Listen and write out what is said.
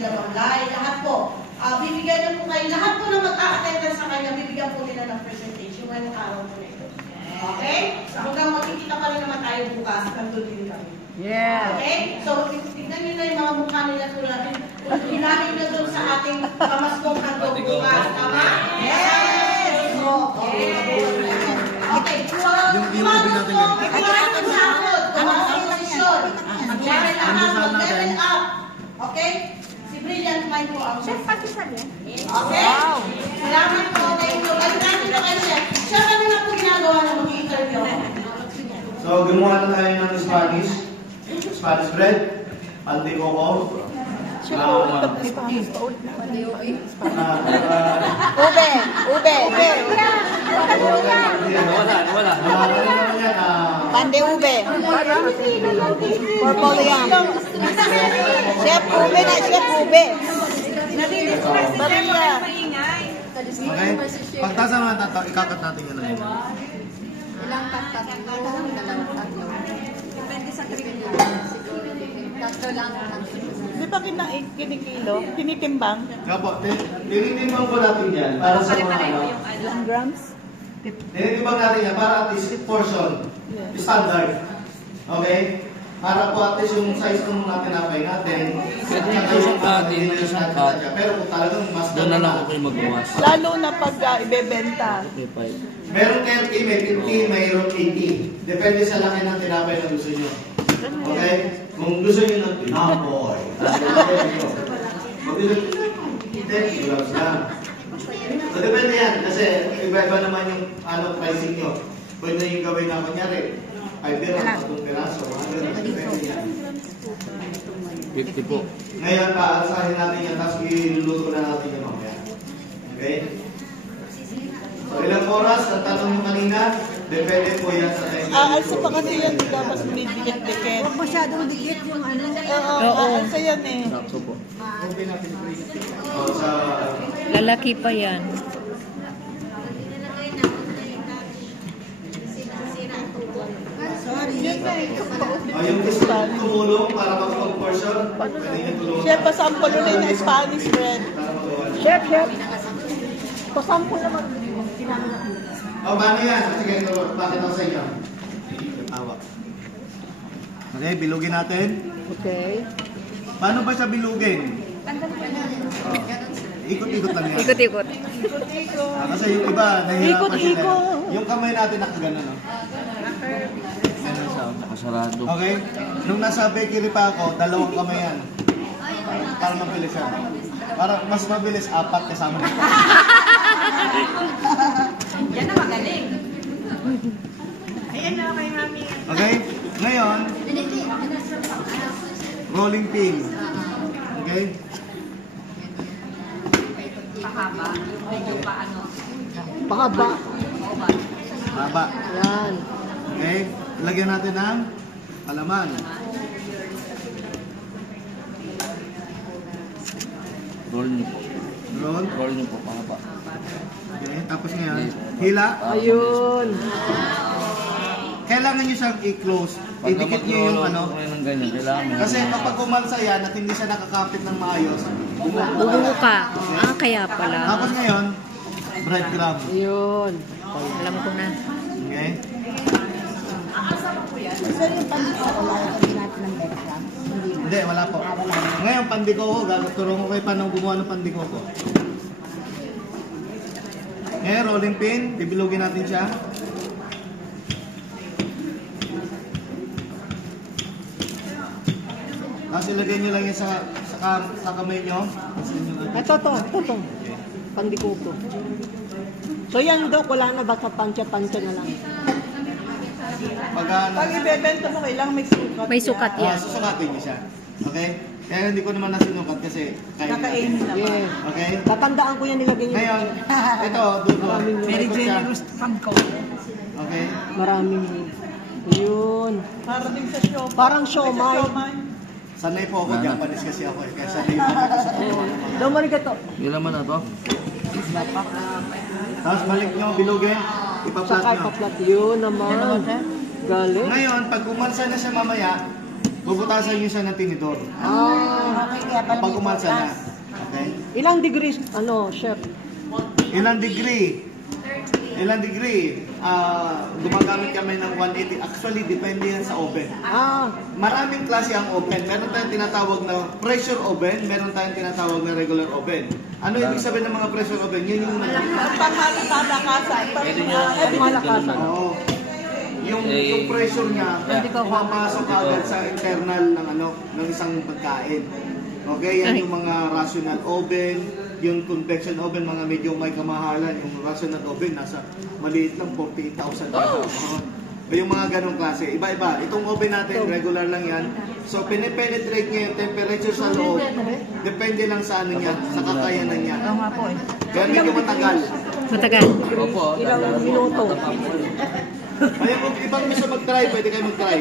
Bilabangay, lahat po. Bibigyan niyo po kayo, lahat po na mag-a-attend sa kanya, bibigyan po nila ng presentation ngayong araw po na ito. Okay? Hanggang makikita pa rin naman tayo bukas, nandun din kami. Yeah. Okay? So, tignan nyo na yung mga mukha nila tulad. Hilahin nyo doon sa ating pamaskong kanto bukas. Tama? Yes! Okay. Okay. So, sa akot, kumang posisyon. Dahil lahat, mag-level up. Okay? Si Brilliant Mind po ang chef. Okay? Salamat po. Thank you. Balik natin na kayo, chef. Chef, ano na po ginagawa na mag-interview? So, gumawa na tayo ng Spanish bread, anti-coco. Wala. Pande ube. Purple yam. Chef ube na, chef ube. Maria. Okay? Pagtasa naman tato, ikakat natin yun lang. Ilang kaktas? Depende sa cream. Tatlo lang. Di ba kinikilo? Tinitimbang? Kaya po, tinitimbang po natin yan para sa mga Ilang grams? tinitimbang natin yan para at least portion, standard. Okay? Para po at least yung size ng mga tinapay natin. Pwede yung isang cut, yung isang cut. Pero kung talagang mas Doon na lang ako kayo magbukas. Lalo na pag ibebenta. Okay, fine. meron 30, may 50, mayroon 80. Depende sa laki ng tinapay na gusto nyo. Okay? Kung gusto nyo ng tinapoy, gloves lang. So, depende yan. Kasi iba-iba naman yung pricing nyo. Pwede yung gawin na kunyari, 5 dirham, 3 piraso. Depende yan. 50 po. Ngayon, paalsahin natin yan, tapos iluluto na natin yung mamaya. Okay? So, ilang oras? Ang tanong nyo kanina, depende po yan sa time. Aalsa pa kasi yan, di ba? Mas may dikit-dikit. Huwag masyadong dikit yung ano. Oo, aalsa yan eh. Sakto po. O, sa... Lalaki pa yan. Yun na eh. yung gusto nyo tumulong para makapag-portion, pwede nyo tulungan. Chef, pasample ulit na Spanish bread. Para magawa nyo. Chef. Pasample naman. O, paano yan? Sige, bakit ako sa inyo? Tawa. Okay, bilugin natin. Okay. Paano ba siya bilugin? Ikot-ikot lang yan. Ikot-ikot. Kasi yung iba, nahihirapan sila. Ikot-ikot. Yung kamay natin nakagano, no? Ano siya? Nakasarado. Okay? Nung nasa bakery pa ako, 2 kamay yan. Para mabilis yan. Para mas mabilis, 4 kasama nito. Yan na magaling. Ayan na kay mami. Okay? Ngayon, rolling pin. Okay? Pahaba. Medyo paano. Pahaba. Haba. Yan. Okay? Lagyan natin ng palaman. Roll niyo po. Roll. Roll niyo po, pangapa. Okay? Tapos ngayon, hila. Ayun. Kailangan nyo siyang i-close. Pagka Idikit nyo yung ano. mag-roll ng ganyan, kailangan may Kasi kapag umalsa yan at hindi siya nakakapit ng maayos, Bubuo ka. Kaya pala. tapos ngayon, breadcrumb. Ayun. Alam ko na. Okay? Hindi, wala po. Ngayon, pandiko ko. Gagawin ko kayo paano gumawa ng pandiko ko. Ngayon, rolling pin. Bibilugin natin siya. Tapos ilagay nyo lang yan sa kamay nyo. Ito. Pandikuko. So yan, Dok, wala na baka pansya-pansya na lang. Pag ibebenta mo, kailangan may sukat. May sukat yan. Susukatin nyo siya. Okay? Kaya hindi ko naman nasinukat kasi kaya Kakainin naman. Yes. Okay? Tatandaan ko yan nilagay niyo. Ngayon, ito, dulo. Very Ikot siya. generous pangkaw. Okay? Maraming. Yun. Para din sa show. Parang siomay. Sanay po ako, Japanese kasi ako eh. Kaya sanay po ako sa Don't worry ka to. Ilan man na to? Tapos balik nyo, bilugin, ipaplat Saka nyo. ipaplat. Yun naman. Galing. Ngayon, pag umalsa na siya mamaya, bubutasan nyo siya ng tinidor. Okay, kaya pala Pag may umalsa na. butas. Okay? Ilang degrees, chef? Ilang degree? Ilang degree? Gumagamit kami ng 180. Actually, depende yan sa oven. Maraming klase ang oven. Meron tayong tinatawag na pressure oven, meron tayong tinatawag na regular oven. Ano ibig sabihin ng mga pressure oven? Yun yung Malakasan. Oo. Yung pressure niya, pumapasok agad sa internal ng isang pagkain. Okay, yan yung mga rational oven, yung convection oven, mga medyo may kamahalan. Yung rational oven, nasa maliit lang, 48,000 O yung mga ganong klase. Iba-iba. Itong oven natin, regular lang yan. So, pinipenetrate niya yung temperature sa loob. Depende lang sa ano niya, sa kakayanan niya. Kaya medyo matagal. Matagal. Opo. Ilang minuto? Ayun, kung ibang gusto mag-try, pwede kayo mag-try.